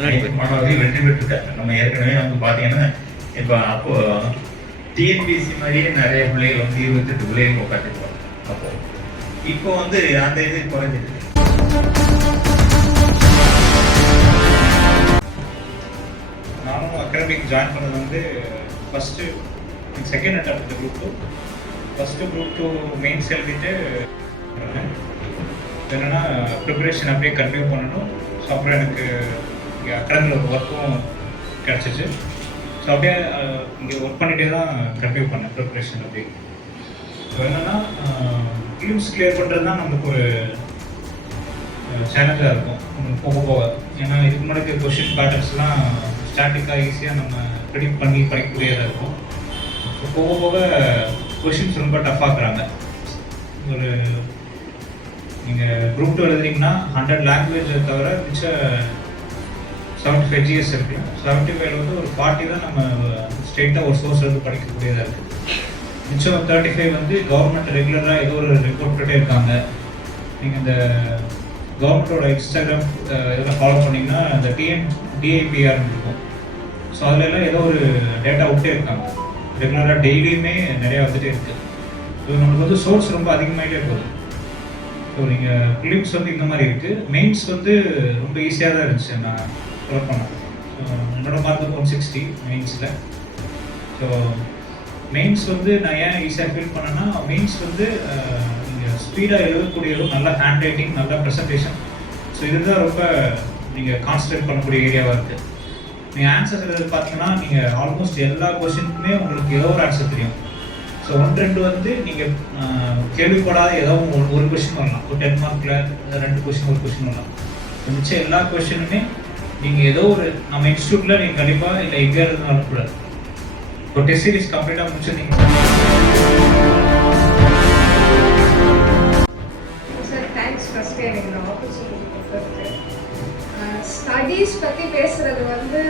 மாணவர்கள் வெற்றி பெற்றிருக்காங்க. நம்ம ஏற்கனவே வந்து பார்த்தீங்கன்னா இப்போ அப்போ டிஎன்பிஎஸ்சி மாதிரியே நிறைய பிள்ளைகள் வந்து 28 பிள்ளைகள் உட்காந்துருப்பாங்க. அப்போ இப்போ வந்து அந்த இது குறைஞ்சிருக்கு. நானும் அகாடமிக் ஜாயின் பண்ணது வந்து first second attempt group 2. First group 2 mains எழுதிட்டு என்னென்னா ப்ரிப்பரேஷன் அப்படியே கண்டினியூ பண்ணணும். ஸோ அப்புறம் எனக்கு இங்கே அகாடமியில் ஒரு ஒர்க்கும் கிடச்சிச்சு. ஸோ அப்படியே இங்கே ஒர்க் பண்ணிகிட்டே தான் கண்டினியூ பண்ணேன் ப்ரிப்பரேஷன் அப்படி. ஸோ என்னென்னா ப்ரிலிம்ஸ் கிளியர் பண்ணுறது தான் நமக்கு ஒரு சேலஞ்சாக இருக்கும் நமக்கு போக போக. ஏன்னா இதுக்கு முன்னாடி கொஷின் பேட்டர்ன்ஸ்லாம் ஸ்டாட்டிக்காக ஈஸியாக நம்ம ப்ரிடிக்ட் பண்ணி படிக்கக்கூடியதாக இருக்கும். ஸோ போக போக கொஷின்ஸ் ரொம்ப டஃப்பாக்குறாங்க. ஒரு நீங்கள் குரூப் 2 எழுதுறீங்கன்னா 100 லாங்குவேஜை தவிர மிச்ச 75 GS இருக்குது. 75 வந்து ஒரு 40 தான் நம்ம ஸ்ட்ரெயிட்டாக ஒரு சோர்ஸ் வந்து படிக்கக்கூடியதாக இருக்குது. மிச்சம் 35 வந்து கவர்மெண்ட் ரெகுலராக ஏதோ ஒரு ரிப்போர்ட் போட்டே இருக்காங்க. நீங்கள் இந்த கவர்மெண்ட்டோட இன்ஸ்டாகிராம் இதெல்லாம் ஃபாலோ பண்ணிங்கன்னா இந்த DIPR இருக்கும். ஸோ அதிலெல்லாம் ஏதோ ஒரு டேட்டா விட்டே இருக்காங்க. ரெகுலராக டெய்லியுமே நிறையா வந்துகிட்டே இருக்குது. ஸோ நமக்கு வந்து சோர்ஸ் ரொம்ப அதிகமாகிட்டே போகுது. ஸோ நீங்கள் ப்ரிலிம்ஸ் வந்து இந்த மாதிரி இருக்குது. மெயின்ஸ் வந்து ரொம்ப ஈஸியாக தான் இருந்துச்சு. நான் ஃபாலோ பண்ணேன். ஸோ என்னோடய மார்க் வந்து 160 மெயின்ஸில். ஸோ மெயின்ஸ் வந்து நான் ஏன் ஈஸியாக ஃபீல் பண்ணேன்னா மெயின்ஸ் வந்து நீங்கள் ஸ்பீடாக எழுதக்கூடியதும் நல்ல ஹேண்ட் ரைட்டிங், நல்ல ப்ரெசன்டேஷன். ஸோ இதுதான் ரொம்ப நீங்கள் கான்சன்ட்ரேட் பண்ணக்கூடிய ஏரியாவாக இருக்குது. நீங்கள் ஆன்சர்ஸ் எழுத பார்த்தீங்கன்னா நீங்கள் ஆல்மோஸ்ட் எல்லா கொஷினுக்குமே உங்களுக்கு ஏதோ ஒரு ஆன்சர் தெரியும். ஸோ 1-2 வந்து நீங்கள் கேள்விப்படாத ஏதோ ஒரு கொஷின் வரலாம். ஒரு 10 மார்க்கில் 2 கொஷின் ஒரு கொஷின் வரலாம். மிச்சம் எல்லா கொஷினுமே நீங்கள் ஏதோ ஒரு நம்ம இன்ஸ்டியூட்டில் நீங்கள் கண்டிப்பாக இல்லை எங்கே இருந்தாலும் கூட இப்போ டெஸ்ட் சீரிஸ் கம்ப்ளீட்டாக முடிச்சிருந்தீங்க சார். தேங்க்ஸ் ஃபஸ்ட்டு எனக்கு இந்த ஆப்பர்ச்சுனிட்டி கொடுத்ததுக்கு. ஸ்டடீஸ் பற்றி பேசுகிறது வந்து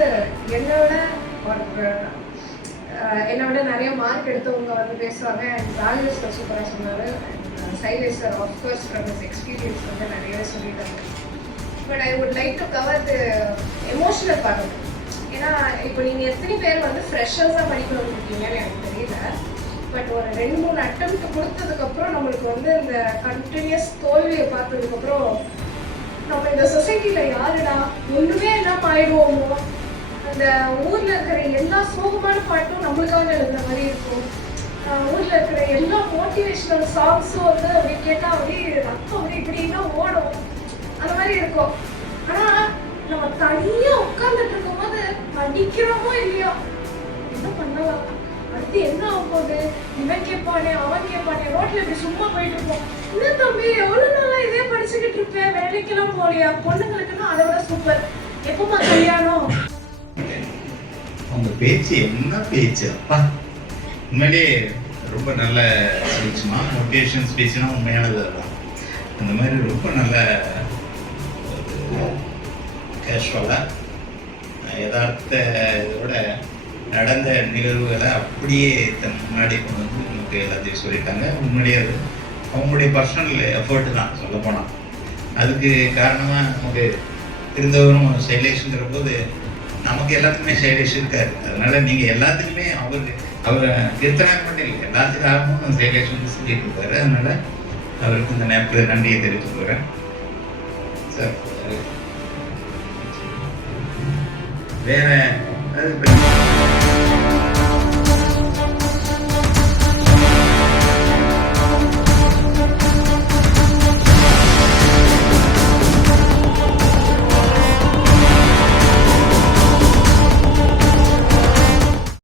என்னோட நிறைய மார்க் எடுத்தவங்க வந்து பேசுவாங்க. அண்ட் ராஜேஷ் சார் சூப்பராக சொன்னார். Sailesh sir of course from his experience வந்து நிறையவே சொல்லிட்டாங்க. But I would like to cover the emotional part. ஏன்னா இப்போ நீங்கள் எத்தனை பேர் வந்து ஃப்ரெஷர்ஸாக படிக்க வந்துருக்கீங்கன்னு எனக்கு தெரியல. பட் ஒரு 2-3 அட்டெம்ப்ட் கொடுத்ததுக்கப்புறம் நம்மளுக்கு வந்து இந்த கண்டினியூஸ் தோல்வியை பார்த்ததுக்கப்புறம் நம்ம இந்த சொசைட்டியில் யாருடா ஒன்றுமே இல்லாமல் ஆயிடுவோமோ, அந்த ஊரில் இருக்கிற எல்லா சோகமான பாட்டும் நம்மளுக்காக எழுதுற மாதிரி இருக்கும். ஊரில் இருக்கிற எல்லா மோட்டிவேஷ்னல் சாங்ஸும் வந்து அப்படி கேட்டால் அப்படியே ரத்தம் அப்படி இப்படின்னா ஓடும். அந்த மாதிரி இருக்கும். ஆனால் நம்ம தனியாக உட்காந்துட்டு இருக்கும்போது படிக்கிறோமோ இல்லையோ என்ன பண்ணலாம், அடுத்து என்ன ஆக போகுது, இவன் கேட்பானே அவன் கேட்பானே, ரோட்டில் இப்படி சும்மா போயிட்டு இருப்போம். இன்னும் தம்பி எவ்வளோ நாளாக இதே படிச்சுக்கிட்டு இருப்பேன், வேலைக்கெல்லாம் போகலையா? பொண்ணுங்களுக்குன்னா அதை விட சூப்பர், எப்பமா கல்யாணம். அவங்க பேச்சு என்ன பேச்சு அப்பா, உண்மையிலேயே ரொம்ப நல்ல ஸ்பீச்சுமா. மோட்டிவேஷன் ஸ்பீச்சுனா உண்மையானது அதுதான். அந்த மாதிரி ரொம்ப நல்ல கேஷுவலாக யதார்த்த இதோட நடந்த நிகழ்வுகளை அப்படியே தன் முன்னாடி கொண்டு வந்து நமக்கு எல்லாத்தையும் சொல்லிட்டாங்க. உண்மையிலேயே அது அவங்களுடைய பர்சனல் எஃபர்ட் தான் சொல்ல போனால். அதுக்கு காரணமாக நமக்கு இருந்தவரும் சைலேஷுங்கிற போது நமக்கு எல்லாத்துக்குமே சைலேஷ் இருக்காரு. அதனால நீங்கள் எல்லாத்துக்குமே அவர் திருத்தனாக மட்டும் இல்லை, எல்லாத்துக்காகவும் சைலேஷ் வந்து செஞ்சுட்டு இருக்காரு. அதனால அவருக்கு இந்த நேரத்தில் நன்றியை தெரிவித்து போகிறேன் சார். வேற